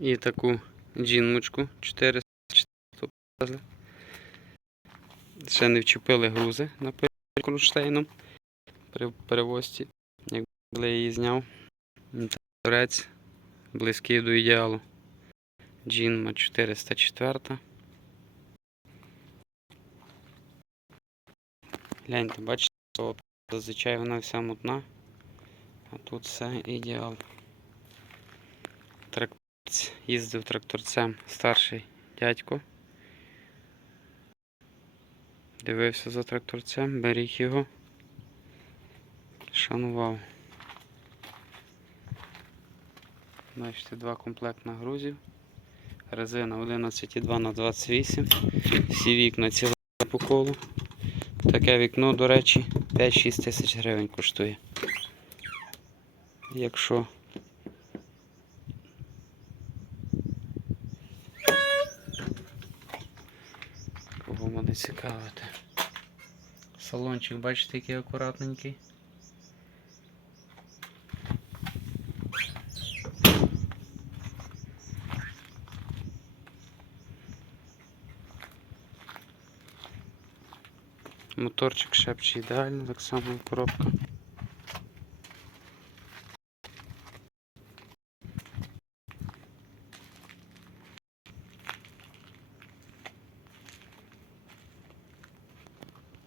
І таку джинмочку 400 привезли. Ще не вчепили грузи на кронштейном при перевозці. Як я її зняв. Торець близький до ідеалу. Джинма 404. Гляньте, бачите, зазвичай вона вся мутна, а тут все ідеал. Їздив тракторцем старший дядько. Дивився за тракторцем, беріг його. Шанував. Бачите, два комплекта грузів. Резина 11,2 на 28 Всі вікна ціла по колу. Таке вікно, до речі, 5-6 тисяч гривень коштує. Якщо кого буде цікавити. Салончик, бачите, який акуратненький. Моторчик шепче ідеально, так само коробка.